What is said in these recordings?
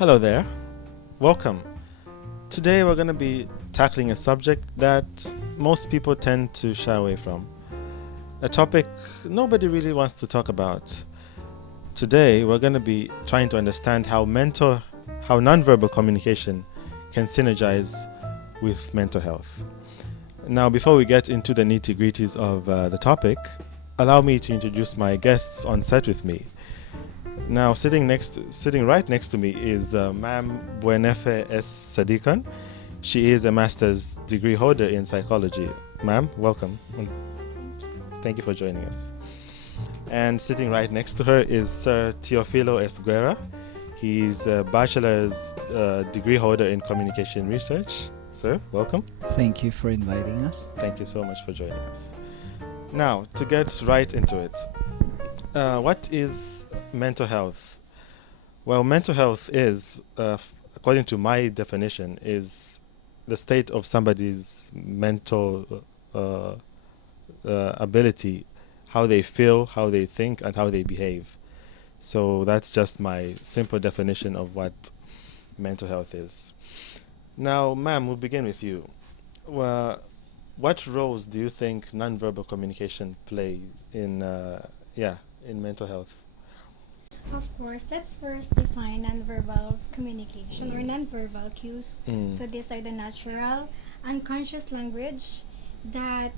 Hello there. Welcome. Today we're going to be tackling a subject that most people tend to shy away from. A topic nobody really wants to talk about. Today we're going to be trying to understand how nonverbal communication can synergize with mental health. Now, before we get into the nitty-gritties of the topic, allow me to introduce my guests on set with me. Now, sitting right next to me is Ma'am Buenefe S. Sadikon. She is a master's degree holder in psychology. Ma'am, welcome. And thank you for joining us. And sitting right next to her is Sir Teofilo S. Guerra. He's a bachelor's degree holder in communication research. Sir, welcome. Thank you for inviting us. Thank you so much for joining us. Now, to get right into it, what is mental health? Well, mental health is, according to my definition, is the state of somebody's mental ability, how they feel, how they think, and how they behave. So that's just my simple definition of what mental health is. Now, ma'am, we'll begin with you. Well, what roles do you think nonverbal communication play in mental health? Of course, let's first define nonverbal communication or nonverbal cues. So these are the natural, unconscious language that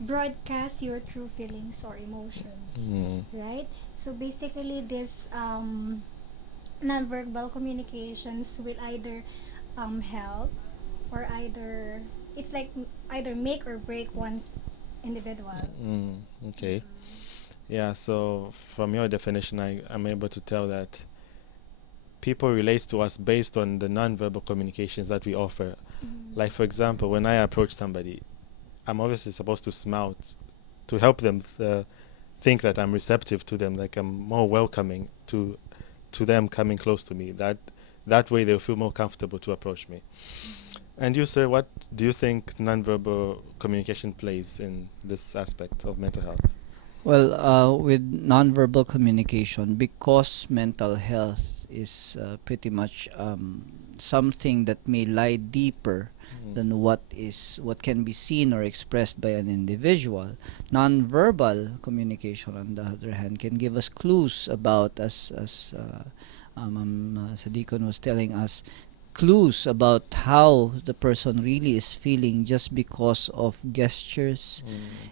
broadcast your true feelings or emotions, right? So basically, this nonverbal communications will either help or it's like either make or break one's individual. Okay. Yeah, so from your definition, I'm able to tell that people relate to us based on the nonverbal communications that we offer. Like, for example, when I approach somebody, I'm obviously supposed to smile to help them think that I'm receptive to them, like I'm more welcoming to them coming close to me. That way they'll feel more comfortable to approach me. And you, sir, what do you think nonverbal communication plays in this aspect of mental health? Well, with nonverbal communication, because mental health is pretty much something that may lie deeper than what can be seen or expressed by an individual. Nonverbal communication, on the other hand, can give us clues about, as Sadikon was telling us, clues about how the person really is feeling just because of gestures,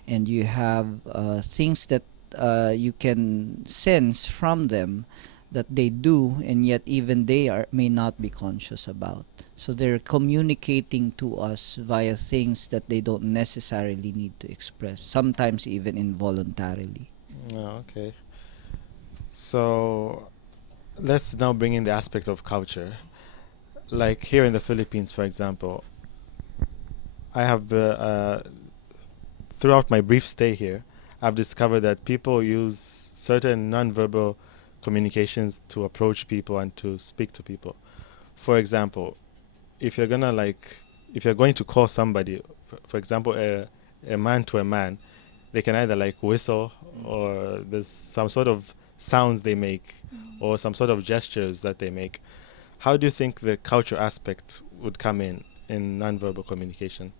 and you have things that you can sense from them that they do, and yet even they may not be conscious about. So they're communicating to us via things that they don't necessarily need to express, sometimes even involuntarily. Okay. So let's now bring in the aspect of culture. Like here in the Philippines, for example, I have throughout my brief stay here, I've discovered that people use certain nonverbal communications to approach people and to speak to people. For example, if you're going to call somebody, for example, a man to a man, they can either like whistle, or there's some sort of sounds they make, or some sort of gestures that they make. How do you think the culture aspect would come in nonverbal communication?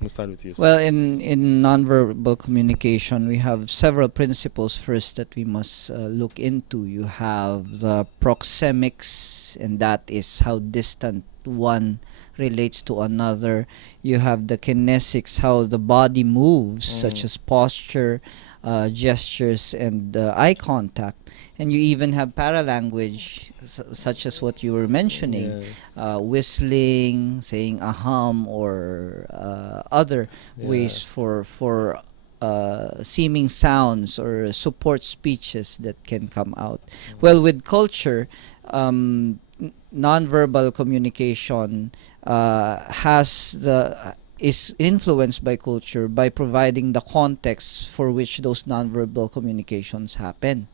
We'll start with you, sir. Well, in nonverbal communication, we have several principles first that we must look into. You have the proxemics, and that is how distant one relates to another. You have the kinesics, how the body moves, such as posture, gestures, and eye contact. And you even have paralanguage, such as what you were mentioning, Yes. whistling, saying a hum, or other ways for seeming sounds or support speeches that can come out. Well, with culture, nonverbal communication has is influenced by culture by providing the context for which those nonverbal communications happen.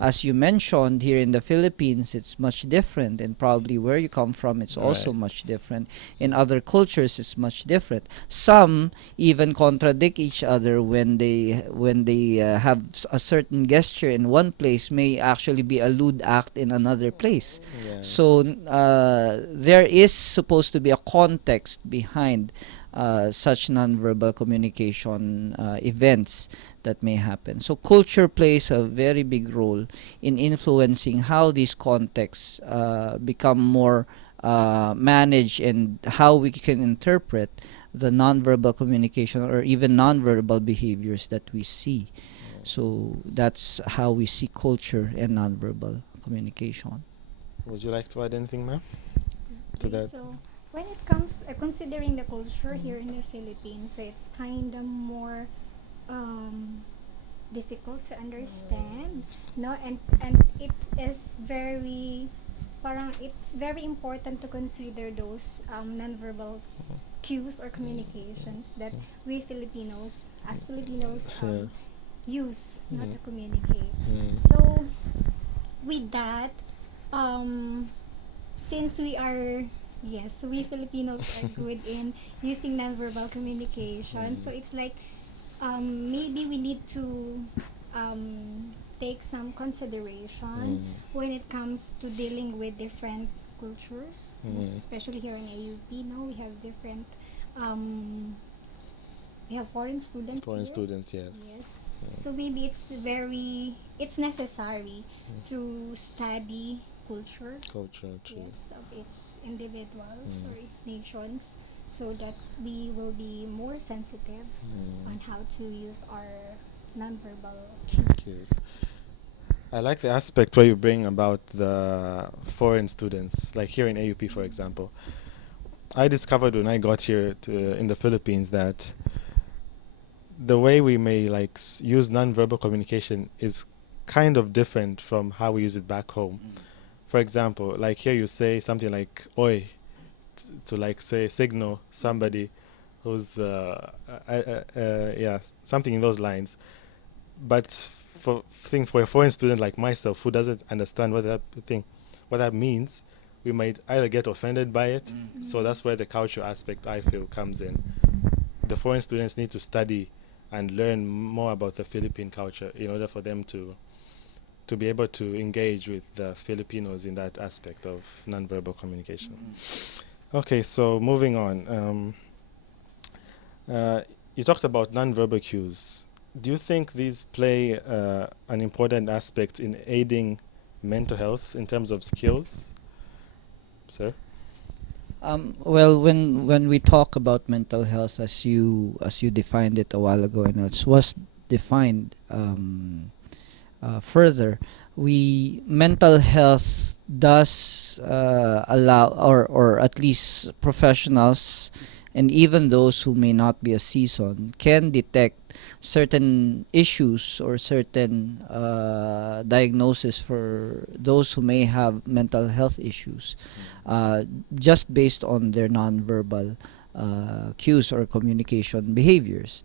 As you mentioned, here in the Philippines, it's much different, and probably where you come from, it's also Right. much different. In other cultures, it's much different. Some even contradict each other when they have a certain gesture in one place may actually be a lewd act in another place. Yeah. So there is supposed to be a context behind such nonverbal communication events that may happen. So culture plays a very big role in influencing how these contexts become more managed and how we can interpret the nonverbal communication or even nonverbal behaviors that we see. So that's how we see culture and nonverbal communication. Would you like to add anything, ma'am? To Okay, that. so when it comes considering the culture here in the Philippines, so it's kind of more um, difficult to understand, no, and it is very parang it's very important to consider those nonverbal cues or communications that we Filipinos as Filipinos Yeah. use not Mhm. to communicate. Mm. So with that, um, since we are yes, we Filipinos are good in using nonverbal communication. So it's like maybe we need to take some consideration when it comes to dealing with different cultures, most especially here in AUP. Now we have different um, we have foreign students Foreign here. students, yes. Yes. So maybe it's necessary to study culture, Culture, true. yes, of its individuals Mm. or its nations, so that we will be more sensitive on how to use our nonverbal cues. Cues. I like the aspect where you bring about the foreign students, like here in AUP, for example. I discovered when I got here in the Philippines that the way we may like use nonverbal communication is kind of different from how we use it back home. For example, like here you say something like "oi" to like say signal somebody who's yeah, something in those lines. But for a foreign student like myself who doesn't understand what that means, we might either get offended by it. So that's where the cultural aspect I feel comes in. The foreign students need to study and learn more about the Philippine culture in order for them to be able to engage with the Filipinos in that aspect of nonverbal communication. Okay, so moving on. You talked about nonverbal cues. Do you think these play an important aspect in aiding mental health in terms of skills, sir? Well, when we talk about mental health, as you defined it a while ago, and it was defined further, we mental health does allow, or at least professionals and even those who may not be a seasoned can detect certain issues or certain diagnosis for those who may have mental health issues just based on their nonverbal cues or communication behaviors.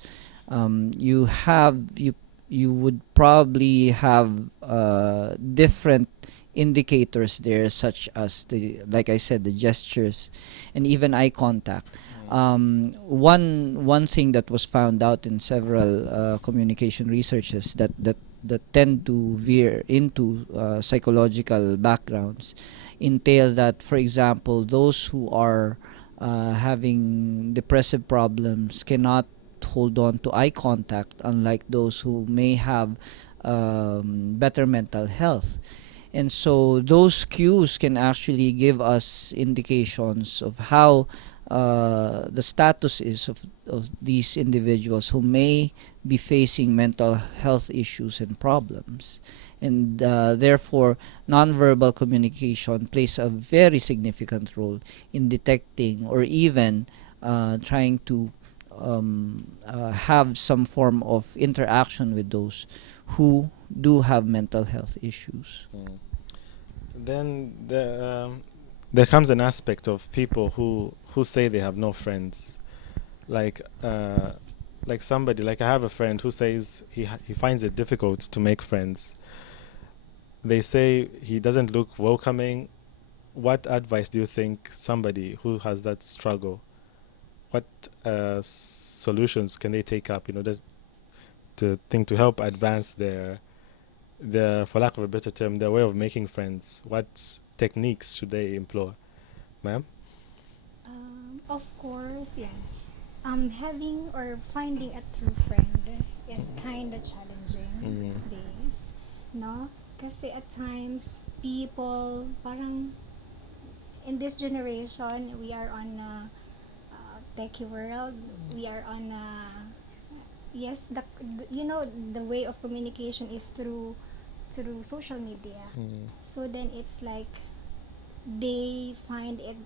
You would probably have different indicators there, such as the, like I said, the gestures and even eye contact. One thing that was found out in several communication researches that tend to veer into psychological backgrounds entail that, for example, those who are having depressive problems cannot hold on to eye contact, unlike those who may have better mental health. And so those cues can actually give us indications of how the status is of these individuals who may be facing mental health issues and problems. And therefore, nonverbal communication plays a very significant role in detecting or even trying to have some form of interaction with those who do have mental health issues. Then there comes an aspect of people who say they have no friends. like uh, like somebody, like I have a friend who says he finds it difficult to make friends. They say he doesn't look welcoming. What advice do you think somebody who has that struggle, what solutions can they take up in order to help advance their, for lack of a better term, their way of making friends? What techniques should they employ, ma'am? Of course, yeah. Having or finding a true friend is kind of challenging Mm. these days, no? Kasi at times, people, parang in this generation, we are on a techie world. We are on a, yes, you know, the way of communication is through social media. Mm. So then it's like they find it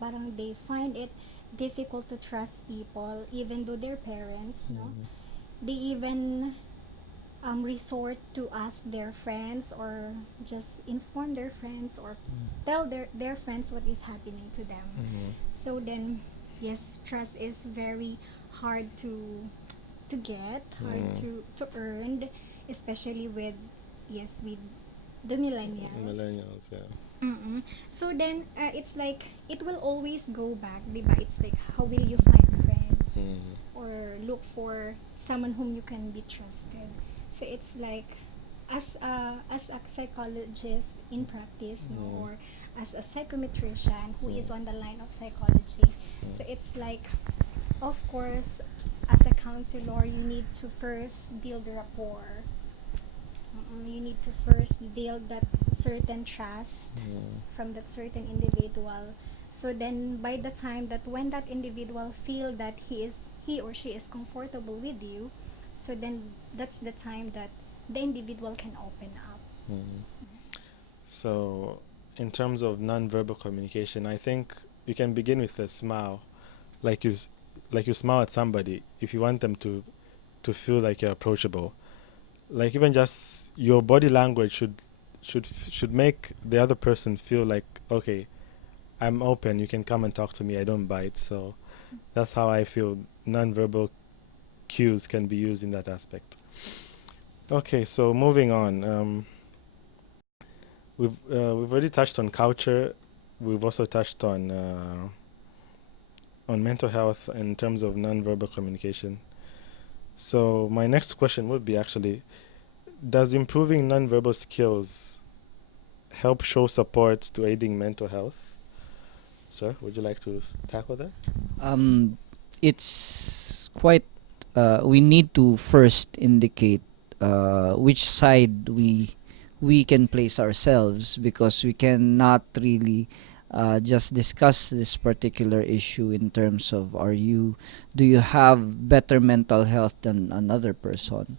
parang they find it difficult to trust people even though they're parents, no? Mm. They even resort to ask their friends or just inform their friends or tell their friends what is happening to them. Mm. So then, yes, trust is very hard to get, hard Mm. to earn, especially with, yes, with the millennials. Millennials, yeah. Mm-mm. So then, it's like it will always go back, diba? It's like how will you find friends Mm. or look for someone whom you can be trusted. So it's like as a psychologist in practice, no, Mm. or as a psychometrician who is Mm. on the line of psychology. So it's like, of course, as a counselor, you need to first build rapport. You need to first build that certain trust Mm. from that certain individual. So then by the time that when that individual feel that he or she is comfortable with you, so then that's the time that the individual can open up. Mm. So, in terms of non-verbal communication, I think you can begin with a smile, like like you smile at somebody if you want them to feel like you're approachable. Like even just your body language should make the other person feel like, okay, I'm open. You can come and talk to me. I don't bite. So that's how I feel non-verbal cues can be used in that aspect. Okay, so moving on. We've already touched on culture. We've also touched on mental health in terms of non-verbal communication. So my next question would be actually, does improving non-verbal skills help show support to aiding mental health? Sir, would you like to tackle that? It's quite. We need to first indicate which side we can place ourselves, because we cannot really just discuss this particular issue in terms of do you have better mental health than another person.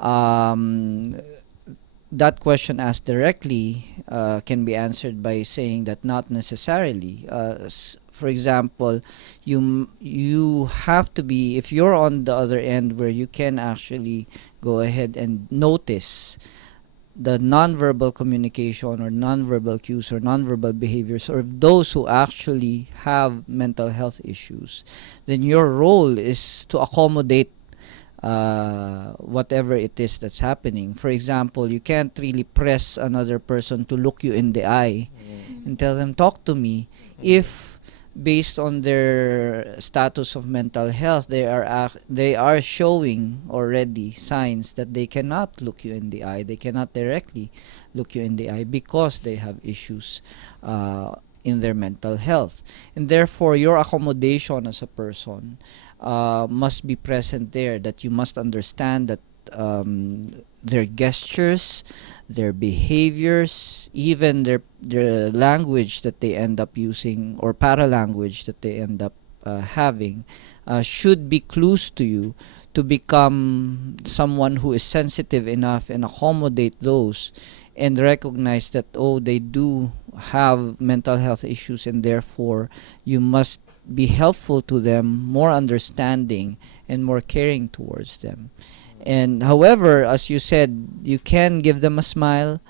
um, that question asked directly can be answered by saying that not necessarily. For example, you have to be, if you're on the other end where you can actually go ahead and notice the nonverbal communication or nonverbal cues or nonverbal behaviors or those who actually have mental health issues, then your role is to accommodate whatever it is that's happening. For example, you can't really press another person to look you in the eye and tell them, talk to me, if based on their status of mental health, they are showing already signs that they cannot look you in the eye, they cannot directly look you in the eye because they have issues in their mental health. And therefore, your accommodation as a person must be present there, that you must understand that their gestures, their behaviors, even their language that they end up using or paralanguage that they end up having should be clues to you to become someone who is sensitive enough and accommodate those and recognize that, oh, they do have mental health issues, and therefore you must be helpful to them, more understanding and more caring towards them. And however, as you said, you can give them a smile.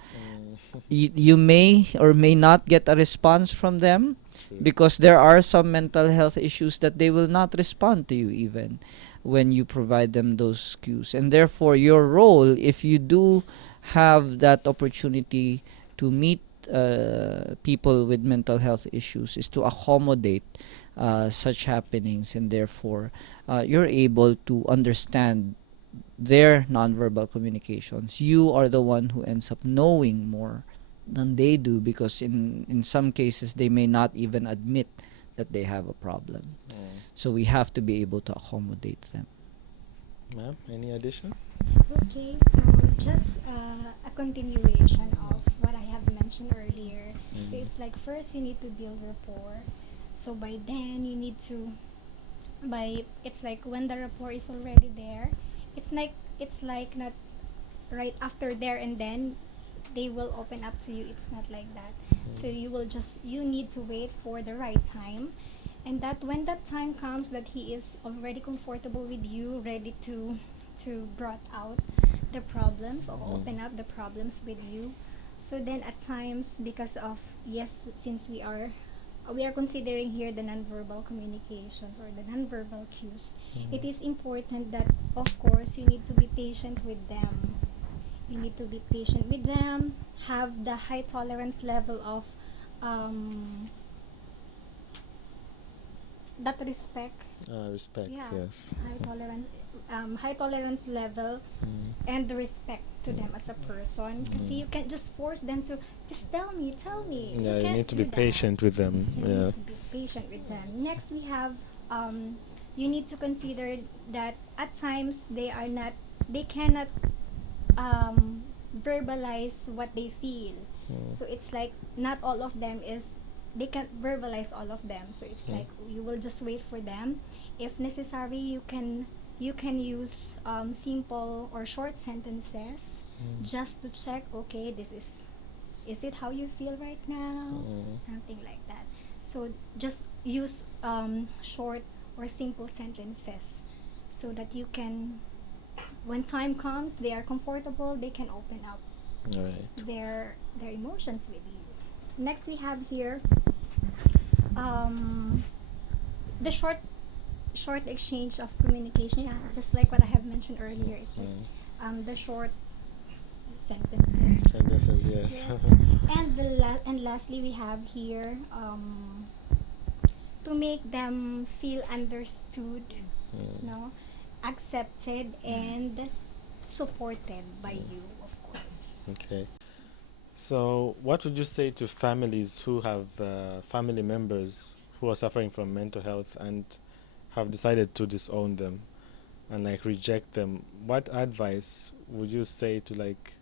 You may or may not get a response from them, True. because there are some mental health issues that they will not respond to you even when you provide them those cues. And therefore, your role, if you do have that opportunity to meet people with mental health issues, is to accommodate such happenings, and therefore you're able to understand their nonverbal communications. You are the one who ends up knowing more than they do, because in some cases they may not even admit that they have a problem. So we have to be able to accommodate them. Ma'am, any addition? Okay, so just a continuation of what I have mentioned earlier. So it's like first you need to build rapport. So by then you need to it's like when the rapport is already there, it's like not right after there and then they will open up to you. It's not like that. So you need to wait for the right time, and that when that time comes that he is already comfortable with you, ready to brought out the problems or open up the problems with you. So then at times, because of, yes, since we are considering here the nonverbal communications or the nonverbal cues, it is important that of course you need to be patient with them. You need to be patient with them, have the high tolerance level of um, that respect. Respect, Yeah, yes. high tolerance level and the respect to them as a person. Kasi you can't just force them to just tell me. Yeah, you can't need to do be that. patient with them. You Yeah. need to be patient with them. Next, we have you need to consider that at times they cannot verbalize what they feel. So it's like not all of them is they can't verbalize all of them. So it's like you will just wait for them. If necessary, you can use simple or short sentences just to check. Okay, is it how you feel right now? Something like that. So just use short or simple sentences so that you can, when time comes, they are comfortable, they can open up All right. their emotions with you. Next, we have here um, the short exchange of communication. Yeah, just like what I have mentioned earlier. It's like the short sentences. Sentences, yes. Yes. And lastly, we have here to make them feel understood, no, accepted and supported by you, of course. Okay. So, what would you say to families who have family members who are suffering from mental health and have decided to disown them and like reject them? What advice would you say to like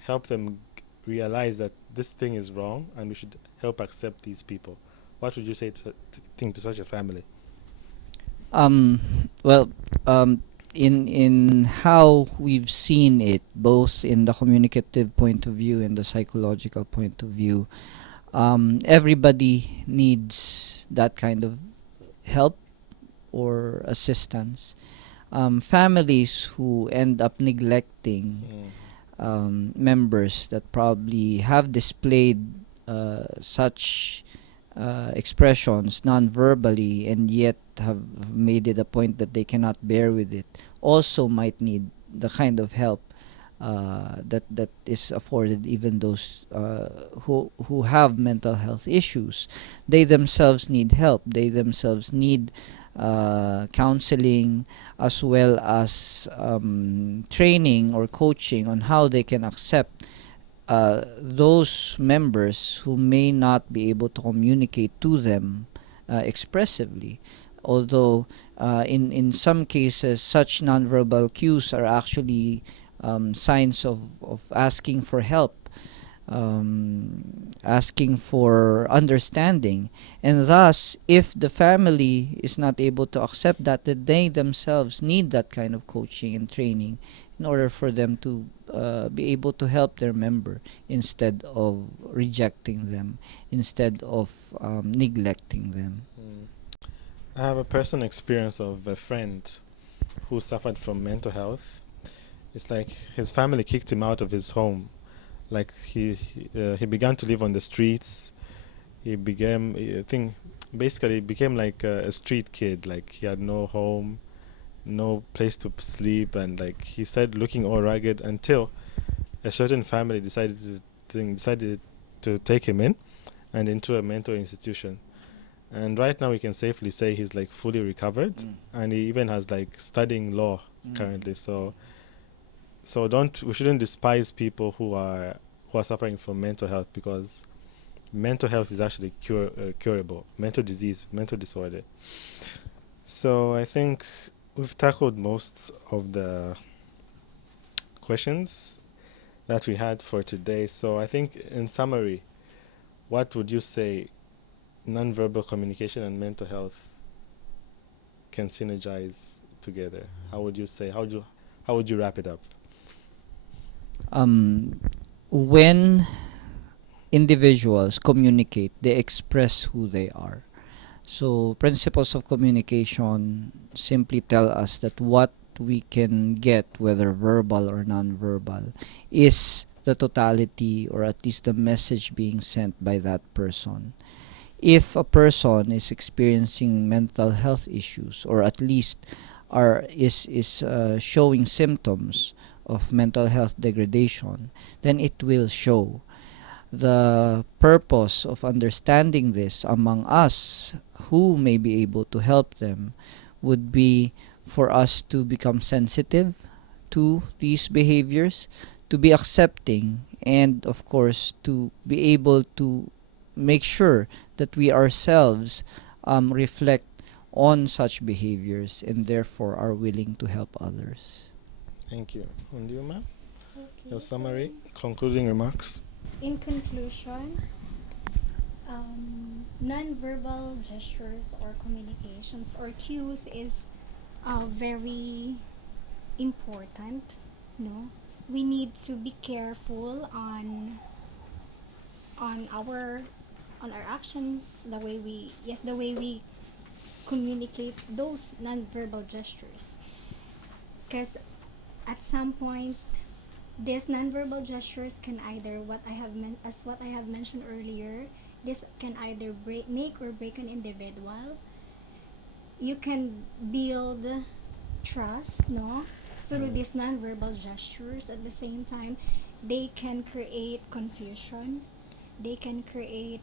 help them realize that this thing is wrong and we should help accept these people? What would you say to such a family? Well, in how we've seen it, both in the communicative point of view and the psychological point of view, everybody needs that kind of help or assistance. Families who end up neglecting members that probably have displayed such expressions non-verbally and yet have made it a point that they cannot bear with it also might need the kind of help that is afforded even those who have mental health issues. They themselves need help. They themselves need counseling, as well as training or coaching on how they can accept those members who may not be able to communicate to them expressively. Although in some cases, such nonverbal cues are actually signs of asking for help, asking for understanding. And thus, if the family is not able to accept that, they themselves need that kind of coaching and training in order for them to be able to help their member instead of rejecting them, instead of neglecting them. I have a personal experience of a friend who suffered from mental health. It's like his family kicked him out of his home. Like he began to live on the streets. he became, I think, basically became like a street kid. Like he had no home, no place to sleep, and like he started looking all ragged until a certain family decided to take him in and into a mental institution. And right now we can safely say he's like fully recovered, and he even has like studying law currently. So don't we shouldn't despise people who are suffering from mental health, because mental health is actually curable. Mental disease, mental disorder. So I think we've tackled most of the questions that we had for today. So I think in summary, what would you say nonverbal communication and mental health can synergize together? How would you say? How would you wrap it up? Um, when individuals communicate, they express who they are. So, principles of communication simply tell us that what we can get, whether verbal or non-verbal, is the totality or at least the message being sent by that person. If a person is experiencing mental health issues, or at least is showing symptoms of mental health degradation, then it will show. The purpose of understanding this among us who may be able to help them would be for us to become sensitive to these behaviors, to be accepting, and of course to be able to make sure that we ourselves reflect on such behaviors and therefore are willing to help others. Thank you. And you, ma'am? Okay, Your so summary, concluding remarks. in conclusion, non-verbal gestures or communications or cues is very important. No, we need to be careful on our on our actions, the way we communicate those non-verbal gestures, because at some point these nonverbal gestures can either what I have mentioned earlier. This can either make or break an individual. You can build trust, no, through these nonverbal gestures. At the same time, they can create confusion. They can create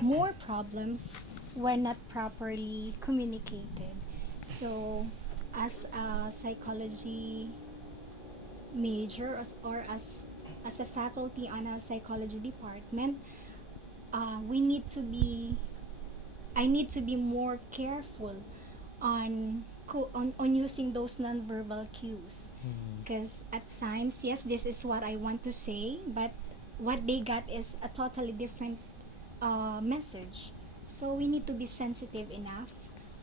more problems when not properly communicated. So, as a psychology major or as a faculty on a psychology department, we need to be I need to be more careful on using those nonverbal cues, because at times, yes, this is what I want to say, but what they got is a totally different message. So we need to be sensitive enough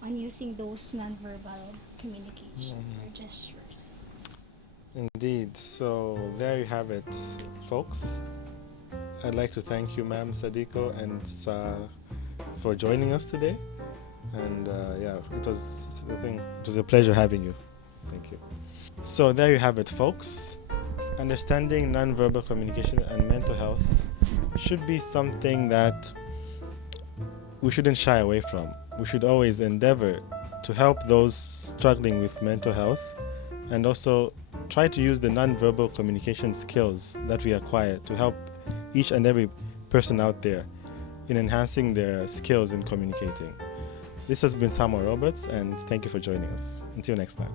on using those nonverbal communications or gestures. Indeed. So there you have it, folks. I'd like to thank you, ma'am Sadiko and Sir, for joining us today. And it was a pleasure having you. Thank you. So there you have it, folks. Understanding nonverbal communication and mental health should be something that we shouldn't shy away from. We should always endeavor to help those struggling with mental health, and also try to use the nonverbal communication skills that we acquire to help each and every person out there in enhancing their skills in communicating. This has been Samuel Roberts, and thank you for joining us. Until next time.